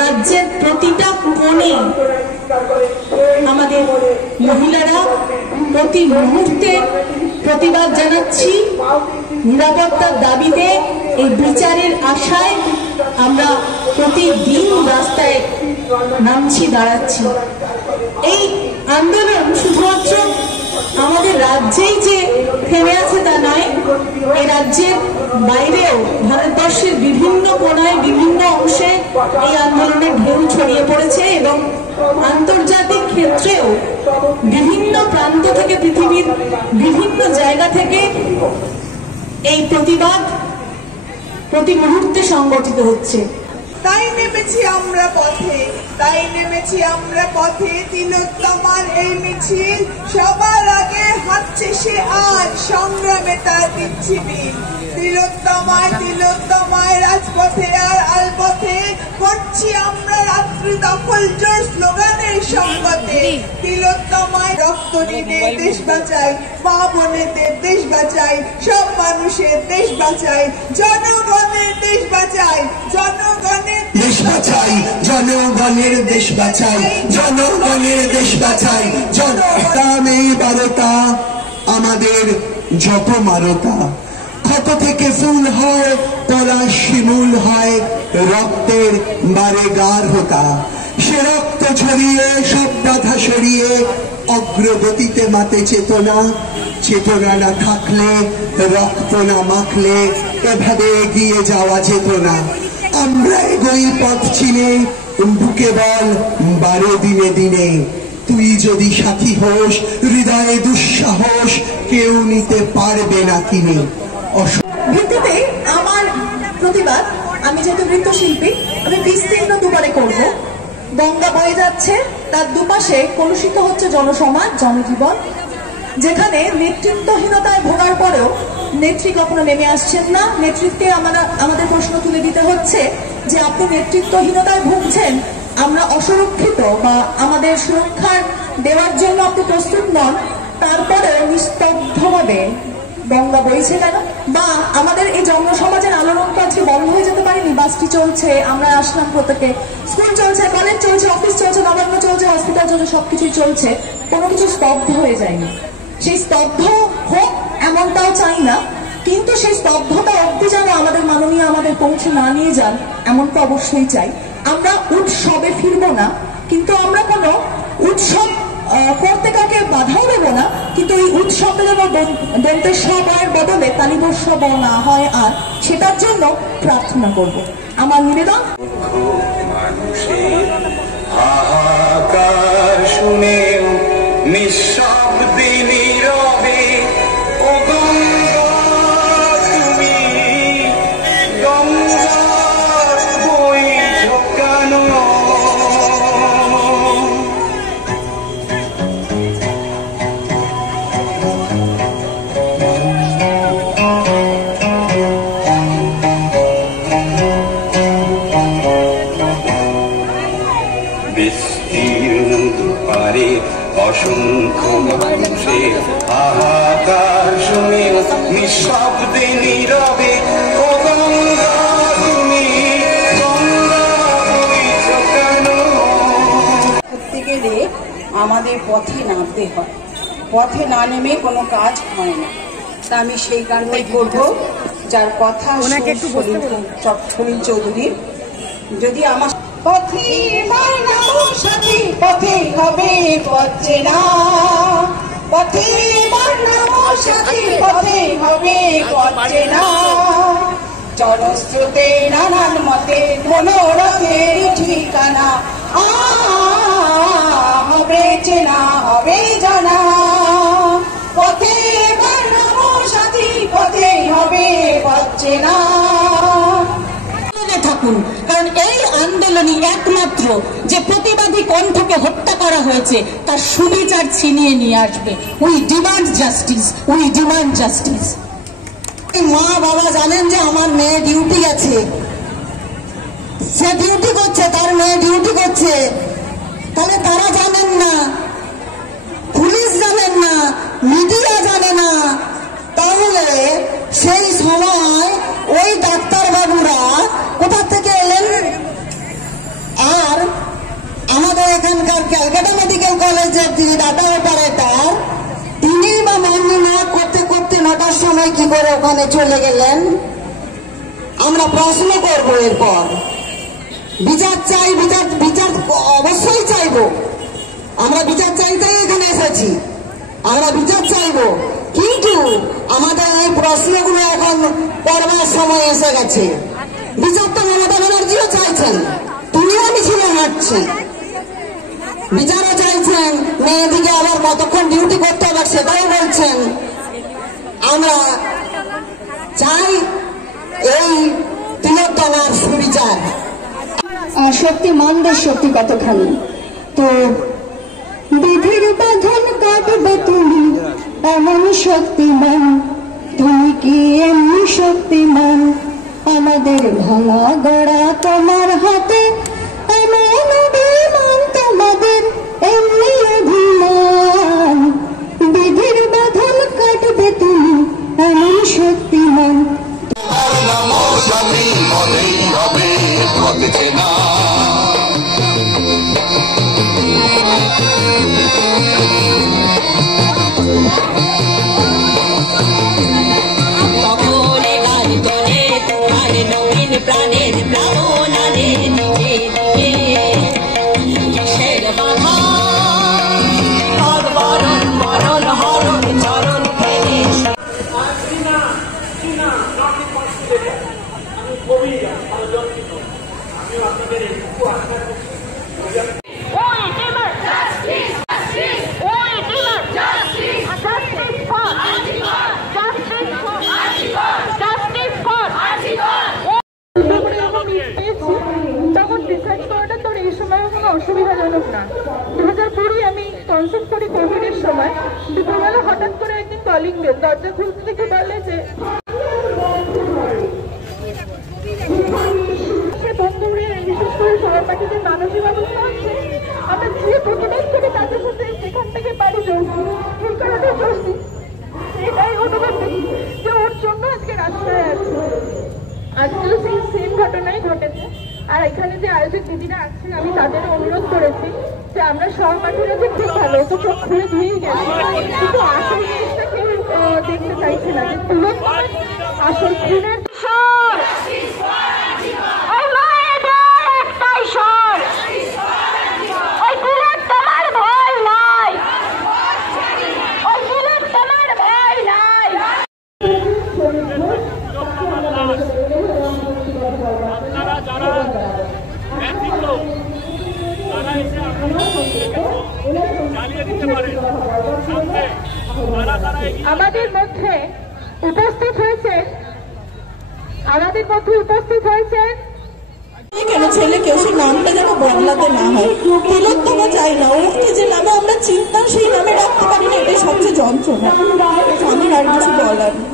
রাজ্যের প্রতিটা কোণে আমাদের মহিলারা প্রতি মুহূর্তে প্রতিবাদ জানাচ্ছি। নিরাপত্তার দাবিতে, এই বিচারের আশায় আমরা প্রতিদিন রাস্তায় নামছি, দাঁড়াচ্ছি। এই আন্দোলন শুধুমাত্র আমাদের রাজ্যেই যে থেমে আছে তা নয়, এই রাজ্যের বাইরেও ভারতবর্ষের বিভিন্ন কোণায়, বিভিন্ন অংশে এই আন্দোলনের ঢেউ ছড়িয়ে পড়েছে এবং আন্তর্জাতিক ক্ষেত্রেও বিভিন্ন প্রান্ত থেকে, পৃথিবীর বিভিন্ন জায়গা থেকে এই প্রতিবাদ প্রতি মুহূর্তে সংগঠিত হচ্ছে। তাই নেমেছি আমরা পথে, তাই নেমেছি আমরা পথে। তিলোত্তমার এই মিছিল সবার আগে হাঁটছে সে আজ, সংগ্রামে তার দিচ্ছি বিল। তিলোত্তমায় তিলোত্তমায় রাজপথে আর আলপথে করছি আমরা রাত্রি দখল জোর স্লোগানের সঙ্গতে। তিলোত্তমায় রক্ত দিনে দেশ বাঁচাই, মা বোনেদের দেশ বাঁচাই, সব মানুষের দেশ বাঁচাই, জনগণের দেশ বাঁচাই, জনগণের দেশ বাঁচাই, জনগণের দেশ বাঁচাই, জনগণের দেশ বাঁচাই। জনগণের বারতা আমাদের যত মারতা, ক্ষত থেকে ফুল হয়, পলাশ শিমুল হয়, রক্তের বারে গার হতা। সে রক্ত ছড়িয়ে, সব বাধা সরিয়ে অগ্রগতিতে মাতে চেতনা। চেতনা না থাকলে, রক্ত না মাখলে এভাবে এগিয়ে যাওয়া যেত না। আমরা এগোই পথ চিনে, বুকে বল বারো দিনে দিনে। তুই যদি সাথী হোস, হৃদয়ে দুঃসাহস কেউ নিতে পারবে না কিনে। ভিত্তিতে আমার প্রতিবাদ, আমি যেহেতু নৃত্যশিল্পী, আমি বিস্তীর্ণ দুপারে করব। গঙ্গা বয়ে যাচ্ছে, তার দুপাশে কলুষিত হচ্ছে জনসমাজ, জনজীবন, যেখানে নেতৃত্বহীনতায় ভোগার পরেও নেত্রী কখনো নেমে আসছেন না। নেতৃত্বে আমাদের প্রশ্ন তুলে দিতে হচ্ছে যে আপনি নেতৃত্বহীনতায় ভুগছেন, আমরা অসুরক্ষিত বা আমাদের সুরক্ষার দেওয়ার জন্য আপনি প্রস্তুত নন, তারপরেও নিস্তব্ধভাবে গঙ্গা বইছে কেন? বা আমাদের এই জনসমাজের আলোড়ন তো আজকে বন্ধ হয়ে যেতে পারেনি। বাসটি চলছে, আমরা আসলাম প্রত্যেকে, স্কুল চলছে, কলেজ চলছে, অফিস চলছে, নবান্ন চলছে, হসপিটাল চলছে, সবকিছুই চলছে, কোনো কিছু স্তব্ধ হয়ে যায়নি। সেই স্তব্ধ হোক এমনটাও চাই না, কিন্তু সেই স্তব্ধতা অবধি যেন আমাদের মাননীয় আমাদের পৌঁছে না নিয়ে যান এমনটা অবশ্যই চাই। আমরা উৎসবে ফিরবো না, কিন্তু আমরা কোনো উৎসব করতে কাকে বাধাও দেবো না, কিন্তু এই উৎসবে যেন দন্তের সবার বদলে তালিবস্য না হয়, আর সেটার জন্য প্রার্থনা করব। আমার নিবেদন, হাহাকার শুনে নিঃশব্দে নীরবে ও গঙ্গা তুমি, গঙ্গা বইছো কেন? বিস্তীর্ণ দুপারে অসংখ্য মানুষের হাহাকার শুনে নিঃশব্দে নীরবে ও গঙ্গা তুমি, গঙ্গা বইছো কেন? করতে গেলে আমাদের পথে নামতে হয়, পথে না নেমে কোনো কাজ হয় না। তা আমি সেই গানটাই করবো, যার কথা সলিল চৌধুরীর। যদি আমার পথে সাথী, পথে হবে পথ চেনা, পথে সাথী, পথে হবে পথ চেনা। জনস্রোতে নানান মতে মনোরথের ঠিকানা, হবে চেনা, হবে জানা। পথে সাথী, পথে হবে পথ চেনা। থাকুন, কারণ এই আন্দোলনই একমাত্র যে প্রতিবাদী কণ্ঠকে হত্যা করা হয়েছে তার সুবিচার ছিনিয়ে নিয়ে আসবে। We demand justice, we demand justice. মা বাবা জানেন যে আমার মেয়ে ডিউটি গেছে, সে ডিউটি করছে, তার মেয়ে ডিউটি করছে, তাহলে তারা জানেন না, পুলিশ জানেন না, মিডিয়া জানে না, তাহলে সেই সময় ওই ডাক্তারবাবুরা কোথা থেকে এলেন? যিনি দাদা অপারেটর, তিনি বা মর্নিং করতে করতে 9টার সময় কি করে ওখানে চলে গেলেন? আমরা প্রশ্ন করবো। এরপর বিচার চাই, বিচার অবশ্যই চাইবো। আমরা বিচার চাইতেই এখানে এসেছি, আমরা বিচার চাইবো। কিন্তু আমাদের এই প্রশ্নগুলো এখন করবার সময় এসে গেছে। বিচার তো মমতা ব্যানার্জিও চাইছেন, তুমিও মিছিলে হাঁটছেন, বিচারও চাইছেন। মেয়েদিকে আবার কতক্ষণ ডিউটি করতে হবে সেটাও বলছেন। আমরা চাই এই তিলোত্তমার সুবিচার। শক্তিমানদের শক্তি কতখানি। তো বিধির বাঁধন কাটবে তুমি, এমন শক্তিমান তুমি কি এমনি শক্তিমান? আমাদের ভাঙা গড়া তোমার হাতে, এমন অভিমান তোমাদের এমনি অভিমান। বিধির বাঁধন কাটবে তুমি, এমন শক্তিমান। প্রাণের প্রাণনাদে নিজে দিয়ে কিসের বাধা, বরণ বরণ হরণ চরণ ফেলে। আমি খুবই আলোচিত, আমি আপনাদের একটু আশা করছি। তখন ডিসাইড করাটা তোর এই সময় কোনো অসুবিধাজনক না। 2020 আমি কনসার্ট করি কোভিডের সময়। দুপুরবেলা হঠাৎ করে একদিন কলিং বেল, দরজা খুলতে থেকে বলে যে বন্ধুরা, বিশেষ করে সহপাঠীদের মানসিক অবস্থা হচ্ছে, আমরা যে প্রতিবাদ করে তাদের সাথে সেখান থেকে বাড়ি চলছি, এই কারণে চলছি। এটাই অনুভব যে ওর জন্য আজকে রাস্তায় আছে। আজকেও সেই সেম ঘটনাই ঘটেছে। আর এখানে যে আয়োজক দিদিরা আছেন, আমি তাদের অনুরোধ করেছি যে আমরা সহপাঠীরা যে খুব ভালো, তো চোখ খুলে ধুয়েই গেছি, কিন্তু আসল জিনিসটা কেউ দেখতে চাইছে না, যে তুলনায় আসল খুনের আমাদের মধ্যে উপস্থিত হয়েছেন কেন ছেলেকেও সেই নামটা যেন বদলাতে না হয়। তিলোত্তমা চাই না, ওকে যে নামে আমরা চিনতাম সেই নামে রাখতে পারি না, এটাই সবচেয়ে যন্ত্রণা। আমার আর কিছু বলার নেই।